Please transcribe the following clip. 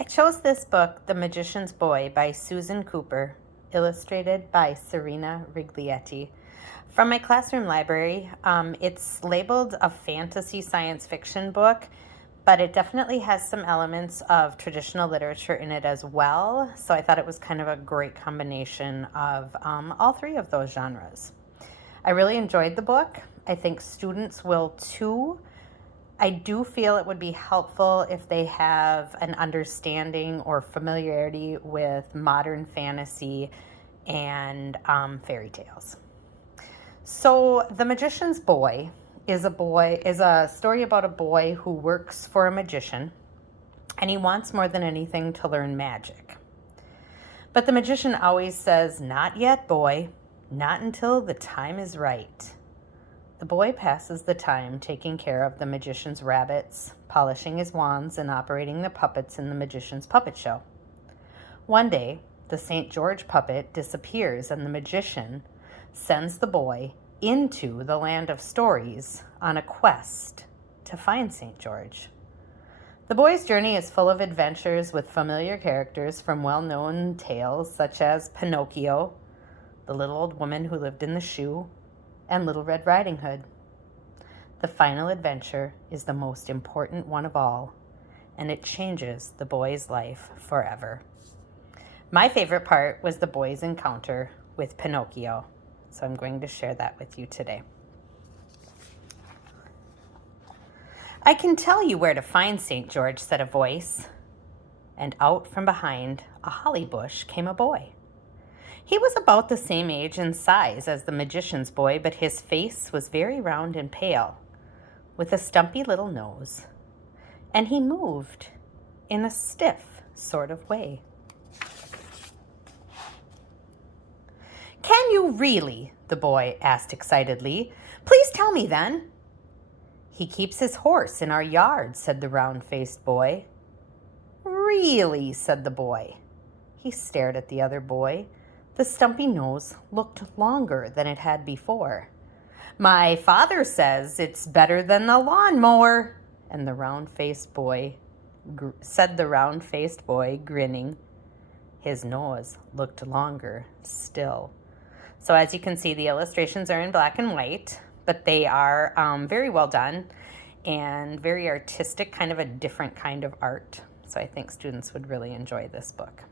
I chose this book, The Magician's Boy by Susan Cooper, illustrated by Serena Riglietti, from my classroom library. It's labeled a fantasy science fiction book, but it definitely has some elements of traditional literature in it as well. So I thought it was kind of a great combination of all three of those genres. I really enjoyed the book. I think students will too. I do feel it would be helpful if they have an understanding or familiarity with modern fantasy and fairy tales. So, The Magician's Boy is a story about a boy who works for a magician, and he wants more than anything to learn magic. But the magician always says, "Not yet, boy, not until the time is right." The boy passes the time taking care of the magician's rabbits, polishing his wands, and operating the puppets in the magician's puppet show. One day, the St. George puppet disappears, and the magician sends the boy into the land of stories on a quest to find St. George. The boy's journey is full of adventures with familiar characters from well-known tales such as Pinocchio, the little old woman who lived in the shoe, and Little Red Riding Hood. The final adventure is the most important one of all, and it changes the boy's life forever. My favorite part was the boy's encounter with Pinocchio, so I'm going to share that with you today. "I can tell you where to find St. George," said a voice, and out from behind a holly bush came a boy. He was about the same age and size as the magician's boy, but his face was very round and pale, with a stumpy little nose, and he moved in a stiff sort of way. "Can you really?" the boy asked excitedly. "Please tell me then." "He keeps his horse in our yard," said the round-faced boy. "Really?" said the boy. He stared at the other boy. The stumpy nose looked longer than it had before. "My father says it's better than the lawnmower," and the round-faced boy said the round-faced boy, grinning. His nose looked longer still. So as you can see, the illustrations are in black and white, but they are very well done and very artistic, kind of a different kind of art. So I think students would really enjoy this book.